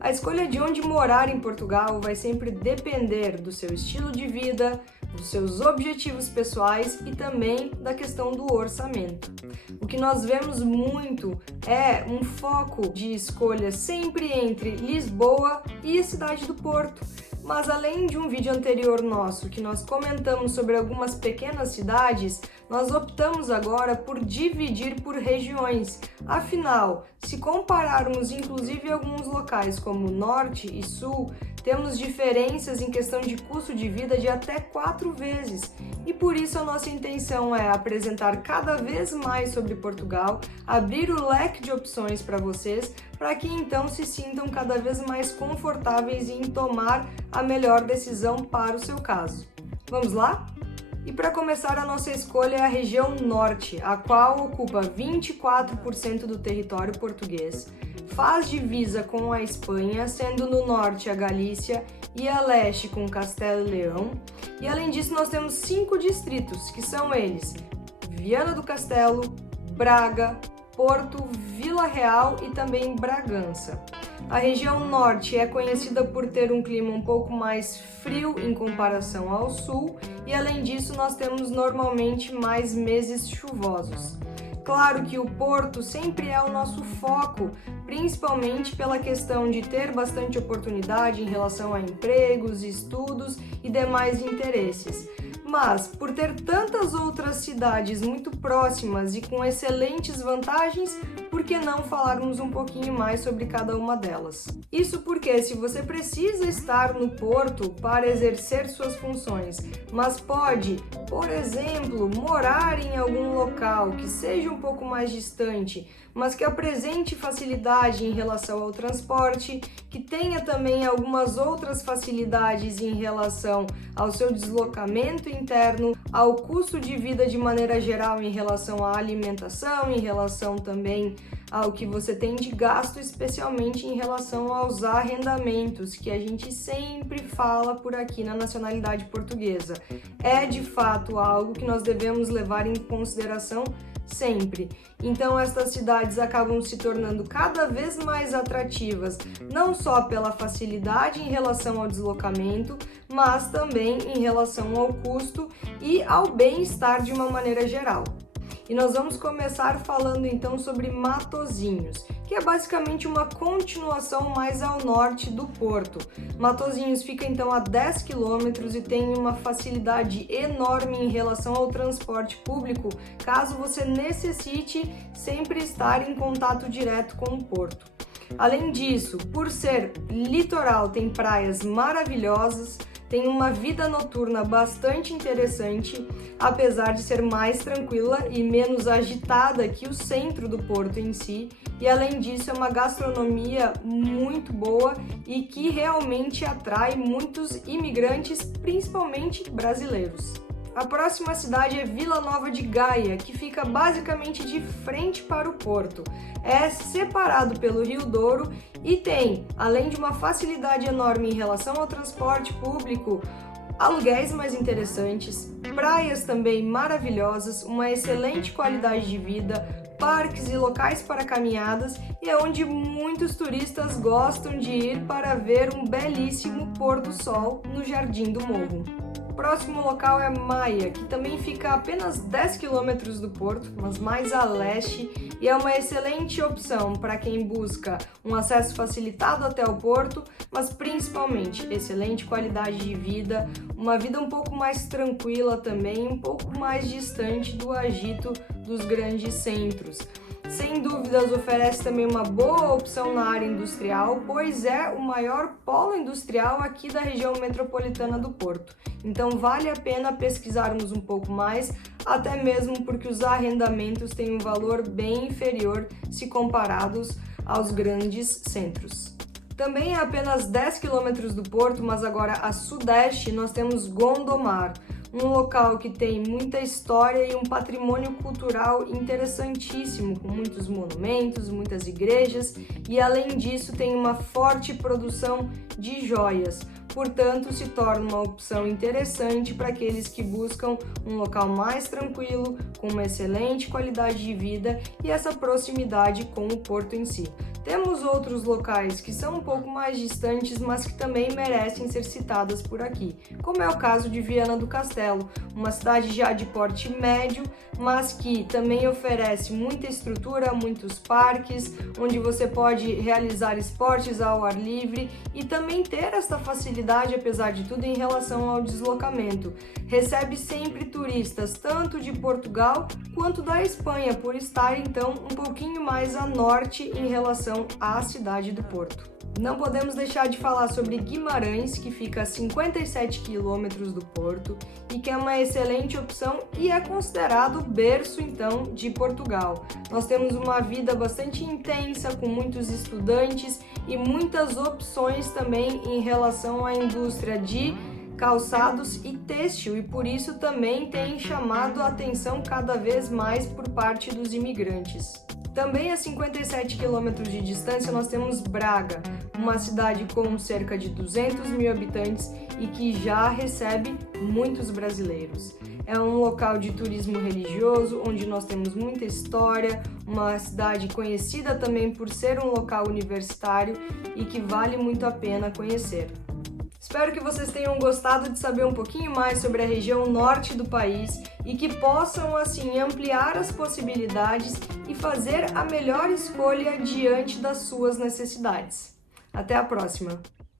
A escolha de onde morar em Portugal vai sempre depender do seu estilo de vida, dos seus objetivos pessoais e também da questão do orçamento. O que nós vemos muito é um foco de escolha sempre entre Lisboa e a cidade do Porto. Mas além de um vídeo anterior nosso que nós comentamos sobre algumas pequenas cidades, nós optamos agora por dividir por regiões. Afinal, se compararmos inclusive alguns locais como Norte e Sul, temos diferenças em questão de custo de vida de até 4 vezes. E por isso a nossa intenção é apresentar cada vez mais sobre Portugal, abrir o leque de opções para vocês, para que então se sintam cada vez mais confortáveis em tomar a melhor decisão para o seu caso. Vamos lá? E para começar, a nossa escolha é a região Norte, a qual ocupa 24% do território português, faz divisa com a Espanha, sendo no norte a Galícia e a leste com Castelo e Leão. E além disso, nós temos 5 distritos, que são eles: Viana do Castelo, Braga, Porto, Vila Real e também Bragança. A região norte é conhecida por ter um clima um pouco mais frio em comparação ao sul e, além disso, nós temos normalmente mais meses chuvosos. Claro que o Porto sempre é o nosso foco, principalmente pela questão de ter bastante oportunidade em relação a empregos, estudos e demais interesses. Mas, por ter tantas outras cidades muito próximas e com excelentes vantagens, por que não falarmos um pouquinho mais sobre cada uma delas? Isso porque, se você precisa estar no Porto para exercer suas funções, mas pode, por exemplo, morar em algum local que seja um pouco mais distante, mas que apresente facilidade em relação ao transporte, que tenha também algumas outras facilidades em relação ao seu deslocamento interno, ao custo de vida de maneira geral em relação à alimentação, em relação também ao que você tem de gasto, especialmente em relação aos arrendamentos, que a gente sempre fala por aqui na nacionalidade portuguesa. É de fato algo que nós devemos levar em consideração sempre. Então estas cidades acabam se tornando cada vez mais atrativas, não só pela facilidade em relação ao deslocamento, mas também em relação ao custo e ao bem-estar de uma maneira geral. E nós vamos começar falando então sobre Matosinhos, que é basicamente uma continuação mais ao norte do Porto. Matosinhos fica então a 10 quilômetros e tem uma facilidade enorme em relação ao transporte público, caso você necessite sempre estar em contato direto com o Porto. Além disso, por ser litoral, tem praias maravilhosas, tem uma vida noturna bastante interessante, apesar de ser mais tranquila e menos agitada que o centro do Porto em si, e além disso é uma gastronomia muito boa e que realmente atrai muitos imigrantes, principalmente brasileiros. A próxima cidade é Vila Nova de Gaia, que fica basicamente de frente para o Porto. É separado pelo Rio Douro e tem, além de uma facilidade enorme em relação ao transporte público, aluguéis mais interessantes, praias também maravilhosas, uma excelente qualidade de vida, parques e locais para caminhadas, e é onde muitos turistas gostam de ir para ver um belíssimo pôr do sol no Jardim do Morro. O próximo local é Maia, que também fica a apenas 10 quilômetros do Porto, mas mais a leste, e é uma excelente opção para quem busca um acesso facilitado até o Porto, mas principalmente excelente qualidade de vida, uma vida um pouco mais tranquila também, um pouco mais distante do agito dos grandes centros. Sem dúvidas, oferece também uma boa opção na área industrial, pois é o maior polo industrial aqui da região metropolitana do Porto. Então vale a pena pesquisarmos um pouco mais, até mesmo porque os arrendamentos têm um valor bem inferior se comparados aos grandes centros. Também a apenas 10 quilômetros do Porto, mas agora a sudeste, nós temos Gondomar, um local que tem muita história e um patrimônio cultural interessantíssimo, com muitos monumentos, muitas igrejas e, além disso, tem uma forte produção de joias. Portanto, se torna uma opção interessante para aqueles que buscam um local mais tranquilo, com uma excelente qualidade de vida e essa proximidade com o Porto em si. Temos outros locais que são um pouco mais distantes, mas que também merecem ser citadas por aqui, como é o caso de Viana do Castelo, uma cidade já de porte médio, mas que também oferece muita estrutura, muitos parques, onde você pode realizar esportes ao ar livre e também ter essa facilidade, apesar de tudo, em relação ao deslocamento. Recebe sempre turistas, tanto de Portugal quanto da Espanha, por estar então um pouquinho mais a norte em relação à cidade do Porto. Não podemos deixar de falar sobre Guimarães, que fica a 57 quilômetros do Porto e que é uma excelente opção e é considerado o berço então de Portugal. Nós temos uma vida bastante intensa, com muitos estudantes e muitas opções também em relação à indústria de calçados e têxtil, e por isso também tem chamado a atenção cada vez mais por parte dos imigrantes. Também a 57 quilômetros de distância nós temos Braga, uma cidade com cerca de 200 mil habitantes e que já recebe muitos brasileiros. É um local de turismo religioso, onde nós temos muita história, uma cidade conhecida também por ser um local universitário e que vale muito a pena conhecer. Espero que vocês tenham gostado de saber um pouquinho mais sobre a região norte do país e que possam, assim, ampliar as possibilidades e fazer a melhor escolha diante das suas necessidades. Até a próxima!